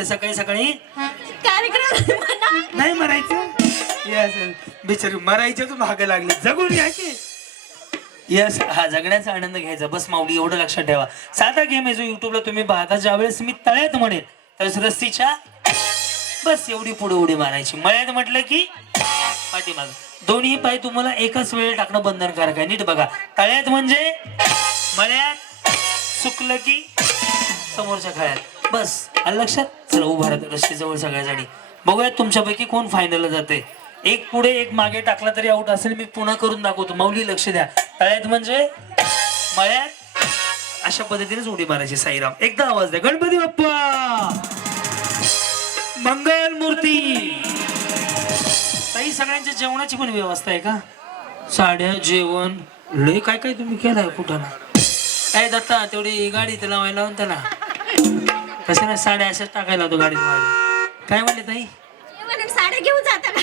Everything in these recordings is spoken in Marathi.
उद्या सकाळी सकाळी कार्यक्रम नाही मरायचं यस बिचारी मरायचं तर महाग लागले जगून घ्यायचे यस हा जगण्याचा आनंद घ्यायचा बस माऊली एवढं लक्षात ठेवा साधा गेम आहे जो युट्यूबला तुम्ही पाहता ज्यावेळेस मी तळ्यात म्हणेल त्यावेळेस रस्सीच्या बस एवढी पुढे उडी मारायची मळ्यात म्हटलं की पाठीमाग दोन्ही पाय तुम्हाला एकाच वेळी टाकणं बंधनकारक आहे नीट बघा तळ्यात म्हणजे मळ्यात सुकलं की समोरच्या खळ्यात बस आलं लक्षात चला उभा राहत रस्ते जवळ सगळ्यासाठी बघूयात तुमच्यापैकी कोण फायनलला जाते एक पुढे एक मागे टाकला तरी आउट असेल मी पुन्हा करून दाखवतो माऊली लक्ष द्या तळ्यात म्हणजे मळ्यात अशा पद्धतीनेच उडी मारायची साईराम एकदा आवाज द्या गणपती बाप्पा मंगल मूर्ती ताई सगळ्यांच्या जेवणाची पण व्यवस्था आहे का साड्या जेवण लय काय काय तुम्ही केलंय कुठं काय दत्ता तेवढी गाडी तर लावायला लावून त्याला कसं नाही साड्या अशाच टाकायला होतो गाडीत माझ्या काय म्हणले ताई साड्या घेऊन जाताना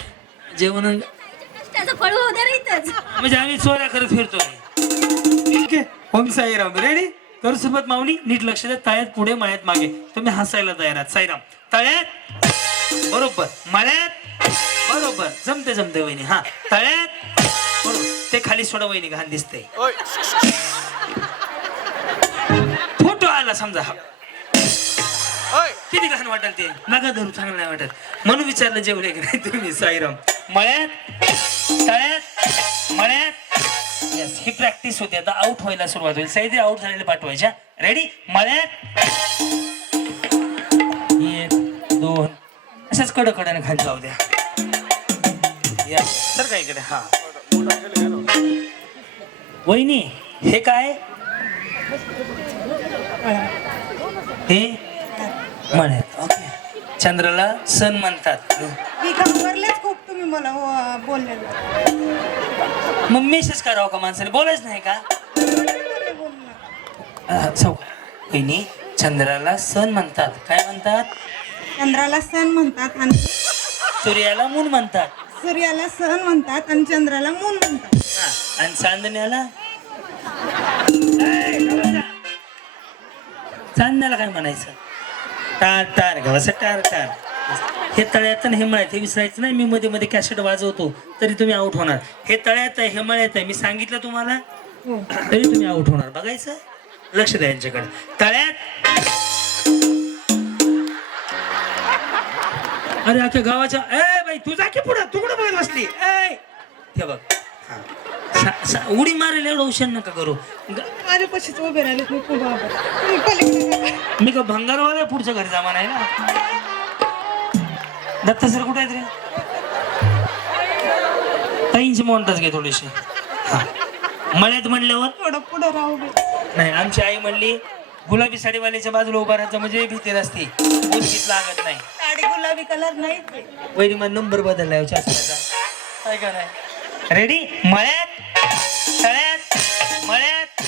जेवण त्याचं फळ उद्या इथंच म्हणजे आम्ही चोऱ्या करत फिरतोय ओम साईराम रेडी कर सुरुवात माऊली नीट लक्ष द्या तळ्यात पुढे मळ्यात मागे तुम्ही हसायला तयार आहात साईराम तळ्यात बरोबर मळ्यात बरोबर जमते जमते वहिनी हा तळ्यात बरोबर ते खाली सोडा वहिनी घाण दिसते फोटो आला समजा किती घाण वाटेल ते नका धरू चांगलं नाही वाटत म्हणून विचारलं जेवले की नाही तुम्ही साईराम मळ्यात तळ्यात मळ्यात यस ही प्रॅक्टिस होती आता आउट व्हायला सुरुवात होईल सैदी आउट झालेले पाठवायच्या रेडी मळ्यात 1 2 अशाच कडकडाने खाली जाऊ द्या यस सर काय इकडे हा वहिनी हे काय हे म्हणत ओके चंद्राला सण म्हणतात खूप तुम्ही मला बोललेलं मग मेसेज करावं का माणसाने बोलायच नाही का वहिनी चंद्राला सण म्हणतात काय म्हणतात चंद्राला सण म्हणतात आणि सूर्याला मून म्हणतात सूर्याला सण म्हणतात आणि चंद्राला मून म्हणतात आणि चांदण्याला चांदण्याला काय म्हणायचं टार टार घावाचं टार टार हे तळ्यात हे मळ्यात हे विसरायचं नाही मी मध्ये मध्ये कॅसेट वाजवतो तरी तुम्ही आउट होणार हे तळ्यात आहे हे मळ्यात आहे मी सांगितलं तुम्हाला तरी तुम्ही आउट होणार बघायचं लक्ष द्या यांच्याकडे तळ्यात अरे अख्या गावाच्या ए बाई तू जा की पुढं तू कुठं बघत बसली ए हे बघ उडी मारेल एवढं उशीर नका करू माझ्या पशीच उभे राहिले मी का भंगारवाला पुढच्या घरी जमा नाही ना दत्ता सर कुठे आहेत रे ताईंची मोंटाच घे थोडीशी मळ्यात म्हणल्यावर थोडं पुढं राहू नाही आमची आई म्हणली गुलाबी साडीवाल्याच्या बाजूला उभा राहायचं म्हणजे भीती नसते मुलगीत लागत नाही साडी गुलाबी कलर नाही वैरी मग नंबर बदललाय चष्म्याचा काय कराय रेडी मळ्यात तळ्यात मळ्यात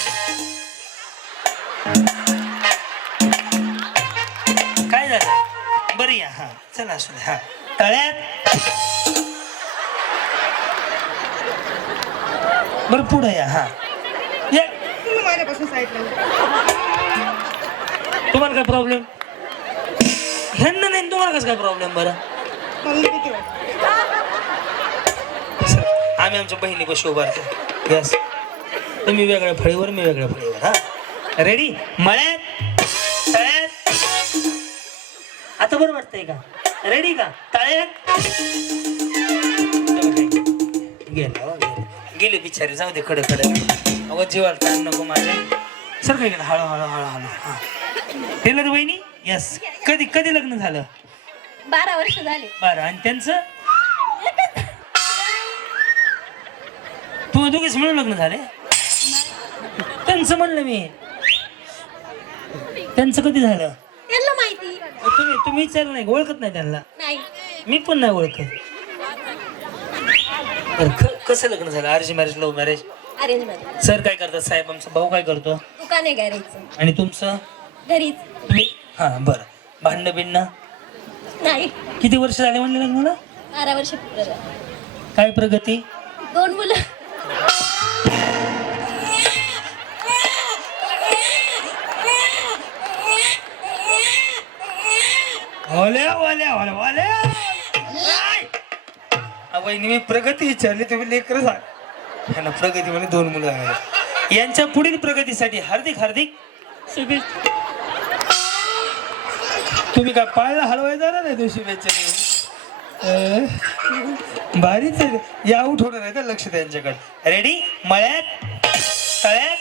काय झालं बरी या हा चला असू दे हा तळ्यात बरं पुढे या हा ये तुम्ही माझ्यापासून साईडला तुम्हाला काय प्रॉब्लेम ह्यांना नाही तुम्हाला कसं काय प्रॉब्लेम बरं मला भीती वाटते आम्ही आमच्या बहिणी कशी उभारतो यस तुम्ही वेगळ्या फळीवर मी वेगळ्या फळीवर हा रेडी मळ्यात तळ्यात आता बरं वाटतंय का रेडी का तळ्यात गेले बिचारे जाऊ दे खडं खडं अगं जीवाला ताण नको माझ्या सर काय गेलं हळू हळू हळू हळू हा टेलर वहिनी यस कधी कधी लग्न झालं 12 वर्ष झाले 12 आणि त्यांचं तुम्ही दोघेच मिळून लग्न झाले त्यांचं म्हणलं मी त्यांचं कधी झालं त्यांना माहिती तुम्ही विचारलं नाही ओळखत नाही त्यांना नाही मी पण नाही ओळखत कसं लग्न झालं अर्ज मॅरेज लव्ह मॅरेज अरेंज मध्ये सर काय करतात साहेब आमचा भाऊ काय करतो दुकान आहे गॅरेजचं आणि तुमचं घरीच तुम्ही हा बरं भांडणं बिंडणं नाही किती वर्ष झाले म्हणले लग्नाला 12 वर्ष पूर्ण झाली. काय प्रगती 2 मुलं ओले ओले ओले ओले वहिनी मी प्रगती विचारली तुम्ही लेकर सांग ह्यांना प्रगती म्हणे 2 मुलं आहेत यांच्या पुढील प्रगतीसाठी हार्दिक हार्दिक शुभेच्छा तुम्ही काय पाळला हलवायचा ना नाही शुभेच्छा भारीच आहे या उठवणार आहे तर लक्ष त्यांच्याकडे रेडी मळ्यात तळ्यात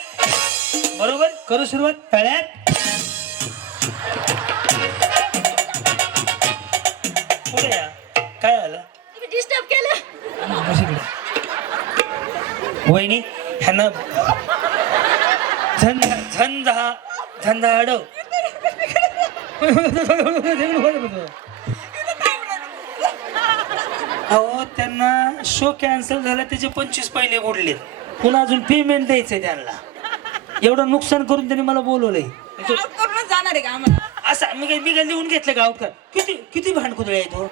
बरोबर करू सुरुवात तळ्यात पुढे या काय आलं तुम्ही डिस्टर्ब केलं वहिनी ह्यांना झंझा अडव अहो त्यांना शो कॅन्सल झाला त्याचे 25 पहिले बुडले पुन्हा अजून पेमेंट द्यायचंय त्यांना एवढं नुकसान करून त्यांनी मला बोलवलंय करूनच जाणार आहे का आम्हाला असं मी काय लिहून घेतलं का आउट किती किती भांडकुदळे आहेत हो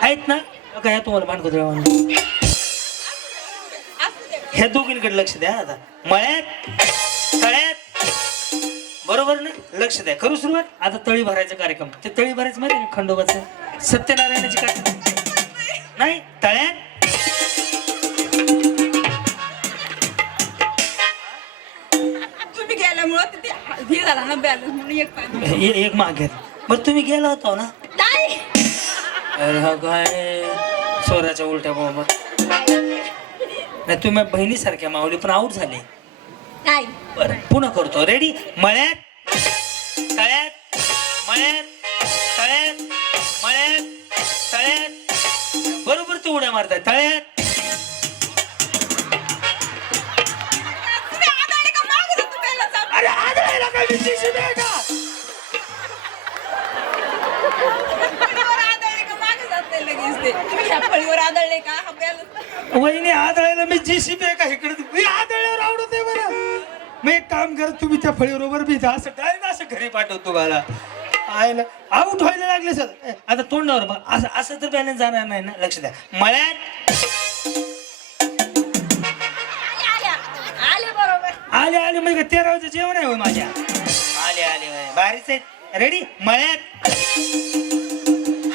आहेत ना काय तुम्हाला भांडकुदळे ह्या दोघींकडे लक्ष द्या आता मळ्यात तळ्यात बरोबर ना लक्ष द्या करू सुरुवात आता तळी भरायचा कार्यक्रम ते तळी भरायचं माहिती ना खंडोबाचं सत्यनारायणाची काय नाही तळ्यात तुम्ही गेल्यामुळं ते हे झाला ना बॅलन्स म्हणून एक पाय एक मागे बरं तुम्ही गेला होता ना नाही अरे हा काय सोऱ्याच्या उलट्या बाबा नाही तुम्ही बहिणीसारख्या माऊली पण आऊट झाले नाही बरं पुन्हा करतो रेडी मळ्यात तळ्यात मळ्यात तळ्यात मळ्यात तळ्यात बरोबर तू उड्या मारताय तळ्यात अरे आदळायला काय विशेष नाही का फळीवर आदळले का हा बॅलन्स वहिनी आदळायला मी जीसीबी आहे का इकडे मी आदळल्यावर आवडत आहे बरं मी एक काम करत तुम्ही त्या फळीबरोबर बी असं डायरेक्ट असं घरी पाठवतो तुम्हाला आयला आऊट व्हायला लागले सर आता तोंडावर बघ असं असं तर बॅलन्स जाणार नाही ना लक्ष द्या मळ्यात आले बरोबर आले आले म्हणजे 13 वाजता जेवण आहे होय माझ्या आले आले होय भारीच आहेत रेडी मळ्यात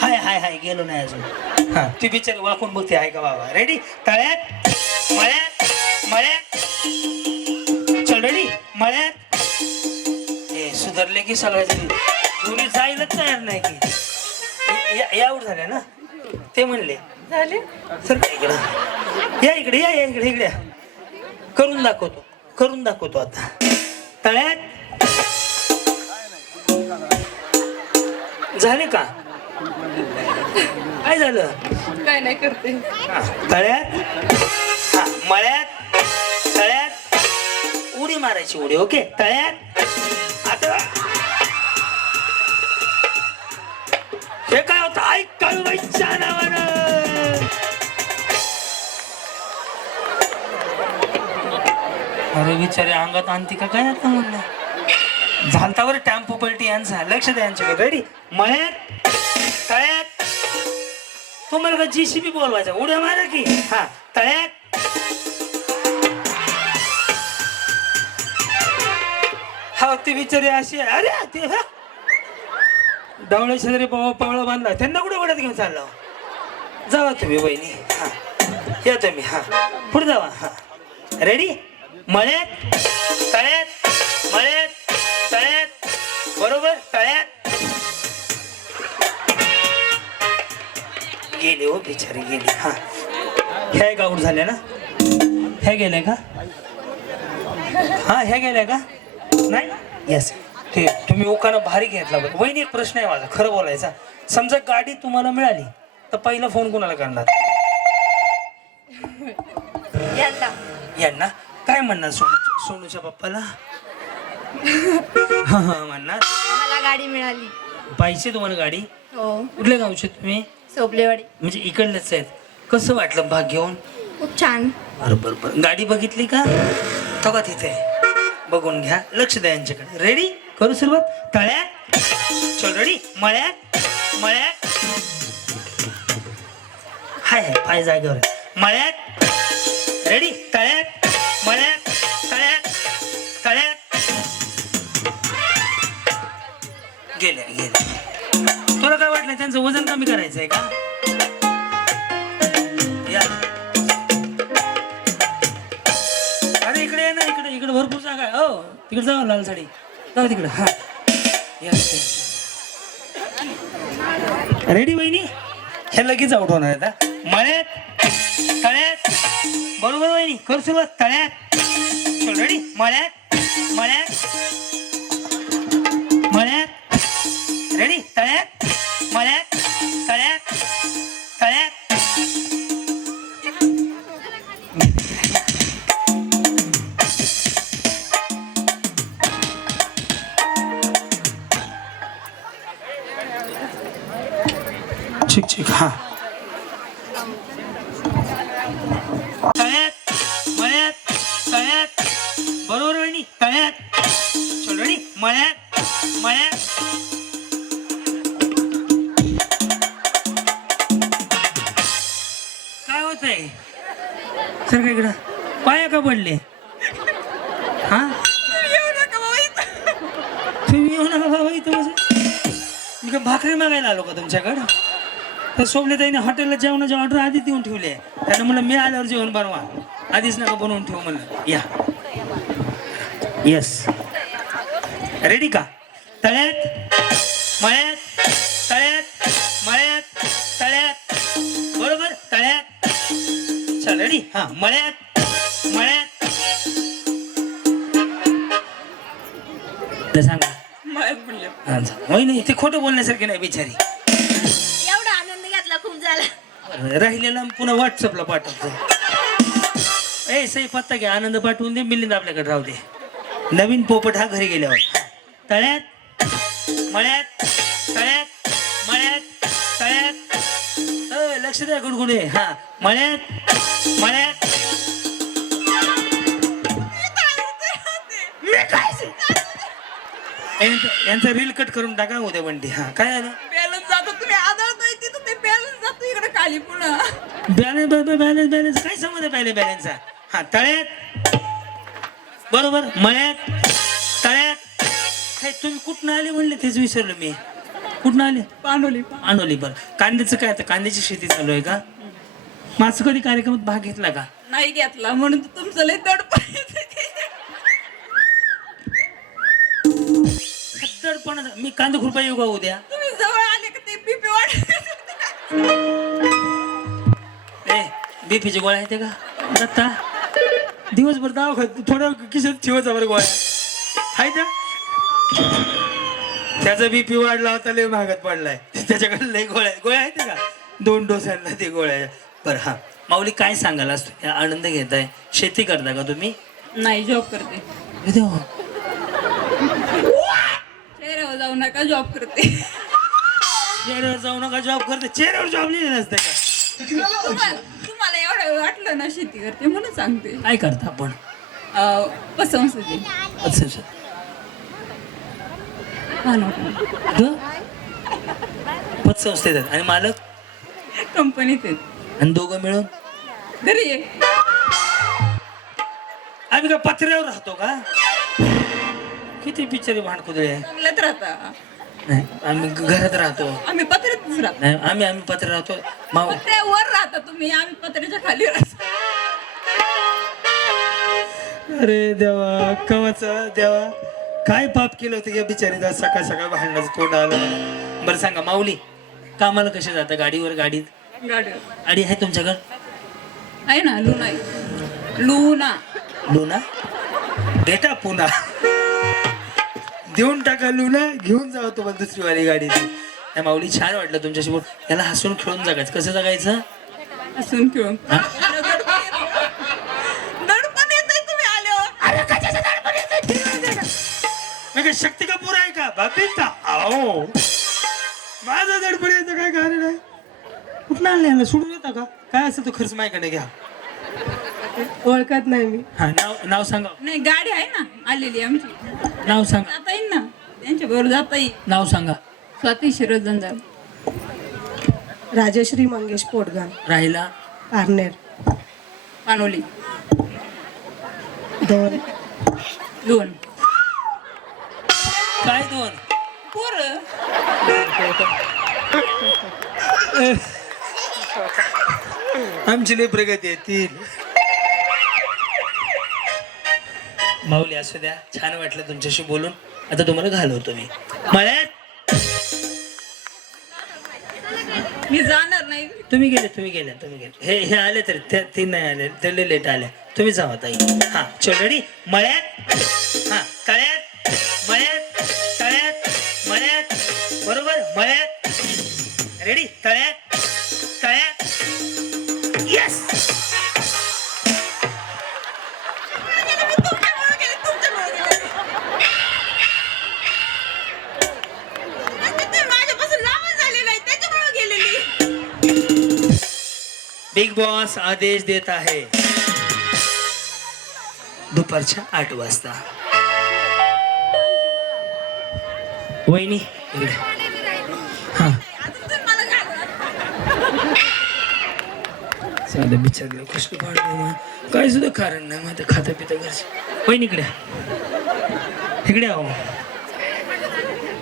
हाय हाय हाय गेलो नाही अजून हा ती बिचारी वाकून बघते आहे का बाबा रेडी तळ्यात मळ्यात मळ्यात चल रेडी मळ्यात हे सुधारले की सगळ्याची दोन्ही जायलाच तयार नाही की यावर झाल्या ना ते म्हणले झाले सर इकडे या इकडे या इकडे इकडे करून दाखवतो आता तळ्यात झाले का काय झालं काय नाही करते हा, तळ्यात हा मळ्यात तळ्यात उडी मारायची उडी ओके तळ्यात आता हे काय होतं ऐक कळवायच्या नावानं अरे बिचारे अंगात आणती का काय आता म्हणलं झालतावर टॅम्पो पलटी यांचा लक्ष द्या यांच्याकडे रेडी मळ्यात तळ्यात तुम्हाला का जीसीबी बोलवायचा उड्या मारा की हा तळ्यात हा ती बिचारी अशी अरे ते हा डावळे शेजारी पावळा बांधला त्यांना कुठे वड्यात घेऊन चालला जावा तुम्ही बहिणी हा या तुम्ही हा पुढे जावा हा रेडी मळ्यात तळ्यात मळ्यात तळ्यात बरोबर तळ्यात गेले हो बिचारी गेली हा ह्या एक आऊट झाल्या ना ह्या गेल्या का हा ह्या गेल्या का नाही येस ते तुम्ही उखाणं भारी घेतला बरं वहिनी एक प्रश्न आहे माझा खरं बोलायचा समजा गाडी तुम्हाला मिळाली तर पहिला फोन कोणाला करणार यांना काय म्हणणार सोनूच्या पप्पाला म्हणणार मला गाडी मिळाली पाहिजे तुम्हाला गाडी हो कुठल्या गावचे तुम्ही सोपलेवाडी म्हणजे इकडलेच आहेत कसं वाटलं भाग घेऊन खूप छान बरोबर बरं गाडी बघितली का तो का तिथे बघून घ्या लक्ष द्या यांच्याकडे रेडी करू सुरुवात तळ्यात चल रेडी मळ्यात मळ्यात हाय हाय पाय जागेवर मळ्यात रेडी तळ्यात मळ्यात तळ्यात तळ्यात गेल्या गेल्या तुला काय नाही त्यांचं वजन कमी करायचंय का? या. अरे इकडे ये ना, इकडे इकडे भरपूर जागा आहे. हो तिकडे जाऊ, लाल साडी जाऊ तिकडे. हा रेडी वहिनी, हे लगेच आउट होणार आहेत. मळ्यात तळ्यात, बरोबर वहिनी, कर सुरुवात. तळ्यात रेडी, मळ्यात मळ्यात मळ्यात, रेडी, तळ्यात मळ्यात तळ्यात तळ्यात. ठीक ठीक. हा तळ्यात मळ्यात तळ्यात, बरोबर वहिनी, तळ्यात. चल रेडी, मळ्यात मळ्यात. काय होत आहे सर का इकडं? पाया का पडले? हा येऊ नका बाबा इथं. तुम्ही येऊ नका बाबा इथं. माझं मी का भाकरी मागायला आलो का तुमच्याकडं? तर सोबले हॉटेलला जेवणाची ऑर्डर आधीच देऊन ठेवले. त्यानं म्हणलं मी आल्यावर जेवण बनवा, आधीच नका बनवून ठेवू म्हणलं. या येस, रेडी का? तळ्यात मळ्यात तळ्यात मळ्यात तळ्यात, बरोबर, तळ्यात. चल रेडी, हा मळ्यात मळ्यात. सांगा. मळ्यात बोलले. होय नाही, ते खोटं बोलण्यासारखे नाही बिचारी. एवढा आनंद घेतला खूप झाला. राहिलेला पुन्हा व्हॉट्सअपला पाठवतो. ए सही पत्ता घ्या, आनंद पाठवून दे, मिलिंद आपल्याकडे राहू दे. नवीन पोपट हा घरी गेल्यावर. तळ्यात मळ्यात तळ्यात मळ्यात तळ्यात. लक्ष द्या गुडगुडे. हा मळ्यात मळ्यात. यांचा रील कट करून टाका उद्या बंटी. हा काय आलं? बॅलन्स जातो, तुम्ही आदळतोय तिथं ते बॅलन्स जातो इकडे खाली पुन्हा. बॅलन्स बॅलन्स बॅलन्स काय समज आहे पहिले बॅलन्सचा? हा तळ्यात, बरोबर, मळ्यात तळ्यात. काय तुम्ही कुठनं आले म्हणले तेच विसरलो मी. कुठनं आले? पांडवली. आणवली. बरं, कांद्याचं काय आता? कांद्याची शेती चालू आहे का? माझं कधी कार्यक्रमात भाग घेतला का? नाही घेतला म्हणून तर तुमचं लय दडपण येतंय. दडपण. मी कांदा खुरपा येऊ का उद्या? तुम्ही जवळ आले का ते बीपी वाढ. ए बीपीची गोळ्या आहेत का दत्ता? दिवसभर दाव थोडं किशोर ठेवायचा बरं गोळ्या आहे त्या. त्याचा बीपी वाढला होता, लय महागात पडलाय. त्याच्याकडे लय गोळ्या गोळ्या आहेत का? 2 डोसांना ते गोळ्या. बरं हा माऊली, काय सांगाल आज तुम्ही? आनंद घेताय, शेती करता का तुम्ही? नाही, जॉब करते. चेहऱ्यावर जाऊ नका, जॉब करते. चेहऱ्यावर जाऊ नका, जॉब करते. चेहऱ्यावर जॉब लिहिलेलं असतं का? तुम्हाला एवढं वाटलं ना शेती करते म्हणून सांगते. काय करता आपण? पसंती. अच्छा अच्छा. पतसंस्थेत आहेत आणि मालक कंपनीत आहेत. आणि दोघं मिळून घरी ये. आम्ही का पत्र्यावर राहतो का? किती बिचारी भांडकुदळे आहे. बंगल्यात राहता. नाही, आम्ही घरात राहतो. आम्ही पत्र्यातच राहतो. नाही, आम्ही पत्र राहतो. माव पत्र्यावर राहता तुम्ही, आम्ही पत्र्याच्या खाली राहतो. अरे देवा, कवाचा देवा, काय पाप केलं होतं या बिचारीचा? सकाळ सकाळ भांडणाचं तोंड आलं. बरं सांगा माऊली, कामाला कसे जातं? गाडीवर? गाडीत गाडीवर गाडी आहे तुमच्याकडं? आहे ना, लुना आहे. लुना. लुना बेटा पुन्हा देऊन टाका. लुना घेऊन जावं तुम्हाला दुसरी वाली गाडी. त्या माऊली, छान वाटलं तुमच्याशी बोल. याला हसून खेळून जगायचं. कसं जगायचं? हसून खेळून. हा? दडपण येतंय तुम्ही आल्यावर. अरे कशाचं दडपण येतंय? मी काय शक्ती कपूर आहे का? बाबीता आओ, माझं दडपण यायचं काय कारण आहे? कुठलं आणलं याला? सोडून येता का? काय असेल तो खर्च माझ्याकडे घ्या. ओळखत नाही मी. हा नाव सांगा. नाही, गाडी आहे ना आलेली आमची. नाव सांगा. जाता येईल ना त्यांच्या बरोबर, जाता येईल. नाव सांगा. स्वाती शिरोज जंजाळ. राजश्री मंगेश पोटगान. राहिला पारनेर. पानोली. 2. 2. काय 2? पोरं. आमची लई प्रगती आहे ती. माऊली असू द्या, छान वाटलं तुमच्याशी बोलून. आता तुम्हाला घालवतो मी मळ्यात. मी जाणार नाही. तुम्ही गेले. हे आले तर ते नाही आले, ते लय लेट आले. तुम्ही जावा ताई. हा चल रेडी. मळ्यात, हा तळ्यात, मळ्यात, तळ्यात, मळ्यात, बरोबर मळ्यात. रेडी. तळ्यात, तळ्यात. येस. माझ्यापासून लांब झालेलं आहे, त्याच्यामुळे गेलेली. बिग बॉस आदेश देत आहे दुपारच्या 8 वाजता. वहिनी इकडे. हा साधं बिचारलं कृष्ण पाडलं, काय सुद्धा कारण नाही. मग खाता पिता घरचे. वहिनी इकडे आहो.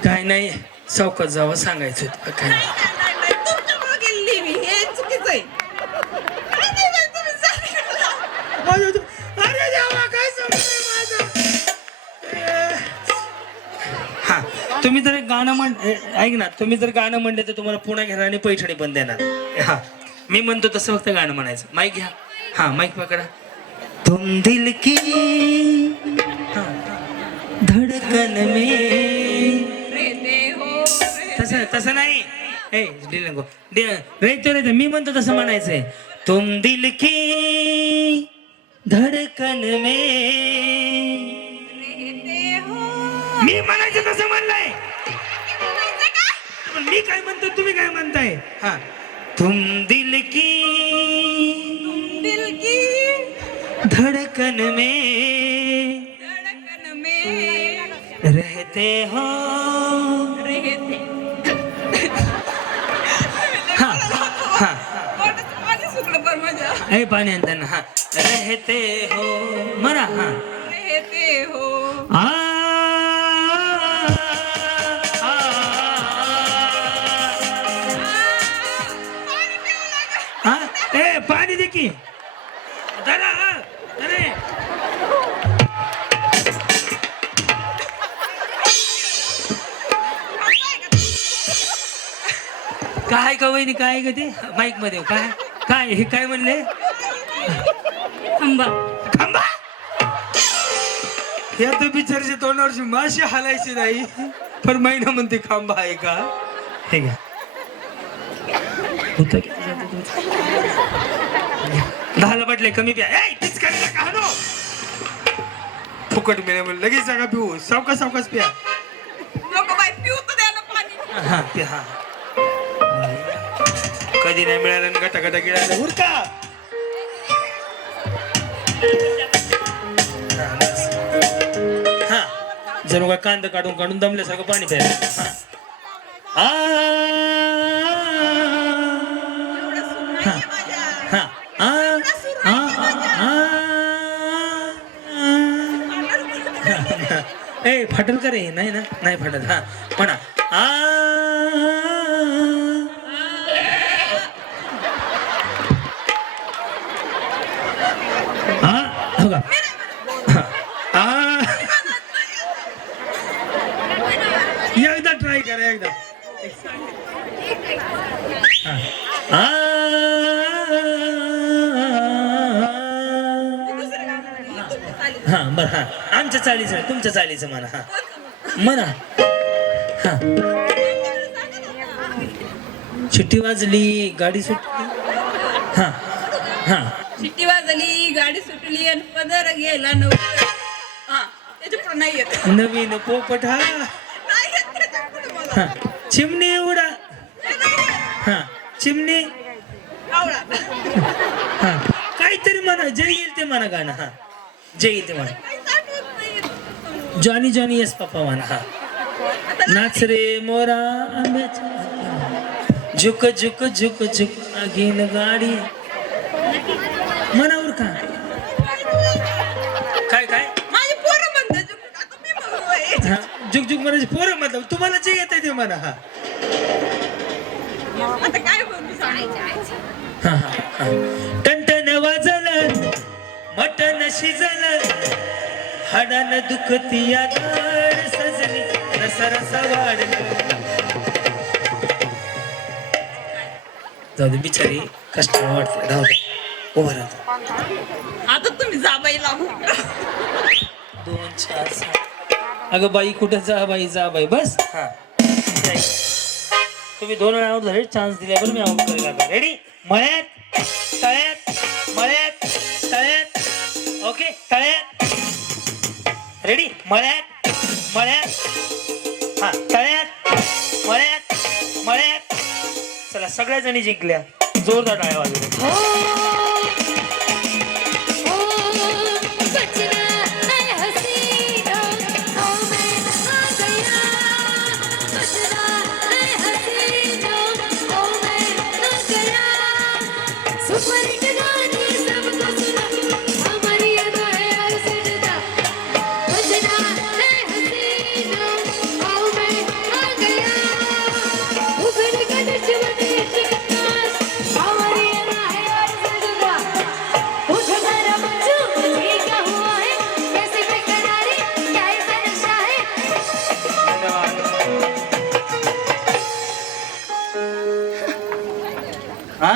काय नाही, चौकात जावं सांगायचं होतं. काय नाही. तुमच्यामुळे गेलेली मी. हे चुकीचं आहे. अरे देवा, काय हा तुम्ही जर गाणं ऐक ना, तुम्ही जर गाणं म्हणले तर तुम्हाला पुन्हा घेणार आणि पैठणी पण देणार. हा मी म्हणतो तसं फक्त गाणं म्हणायचं. माईक घ्या. हा माईक पकडा. तुम दिल की धडकन में. तसं नाही. रे मी म्हणतो तसं म्हणायचंय. तुम दिल की धडकन में. मी म्हणायचं तसं म्हणलंय. मी काय म्हणतो तुम्ही काय म्हणताय. हा तुम दिल की धड़कन में रहते हो. हा हा हे पाणी आणताना. हा रहते हो म्हणा. हा रहते हो. ए पाणी दे की. काय का वहिनी, काय ग ते माईक मध्ये काय काय हे काय म्हणले. खांबा. खांबा. या तर बिचारच्या तोंडावरची माशी हालायची नाही, पण महिना म्हणते खांबा आहे का. हे घ्या. दहाला बाटले कमी प्या. फुकट मिळेल म्हणून लगेच जागा पिऊ. सावकाश प्या. नको बाई, पिऊ तर द्या ना पाणी. हा प्या. हा कधी नाही मिळालं गटा गिळायला उरका. हा जणू काय कांदा काढून दमल्यासारखं पाणी प्यायला. ए फाटल का रे. नाही ना, नाही फाटल. हा म्हणा. एकदा ट्राय करा. एकदा. हा बर. हा आमच्या चालीचं तुमच्या चालीचं म्हणा. हा म्हणा. हा चिठ्ठी वाजली गाडी सुटली. हा हा शिट्टी वाजली गाडी सुटली आणि पदर गेला नव्हतं. हा त्याच्यापुढे नाही येत. नवीन पोपट. हा नाही येत त्याच्यापुढे मला. हा चिमणी उडा. हा चिमणी. आवळा. हा काहीतरी म्हणा. जे येईल ते म्हणा गाणं. हा जे येईल ते म्हणा. जॉनी जॉनी येस पप्पा म्हणा. हा नाच रे मोरा आंब्याच्या झुक झुक झुक झुक आगीन गाडी मनावर का. काय काय माझी पोरं म्हणतात आता मी म्हणू. हा झुक झुक म्हणायचे पोरं म्हणतात. तुम्हाला जे येत आहे ते म्हणा. हा आता काय बोलू सांग. टनटन वाजलं मटन शिजलं हाडान दुखती या दाड सजनी रस रस वाढलं. जाऊ दे बिचारी कष्टाला वाटते राहू दे उभं राहतो. आता तुम्ही जा बाई लागू. 2 4 6 अगं बाई कुठं जा बाई बस हा जाई. तुम्ही 2 वेळा आउट झाले चान्स दिल्या बरं मी आउट करेल आता. रेडी मळ्यात तळ्यात मळ्यात तळ्यात ओके तळ्यात रेडी मळ्यात मळ्यात हा तळ्यात मळ्यात मळ्यात. चला सगळ्या जणी जिंकल्या. जोरदार टाळ्या वाजवल्या. हा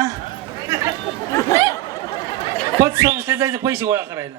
पतसंस्थेत जायचं पैसे गोळा करायला.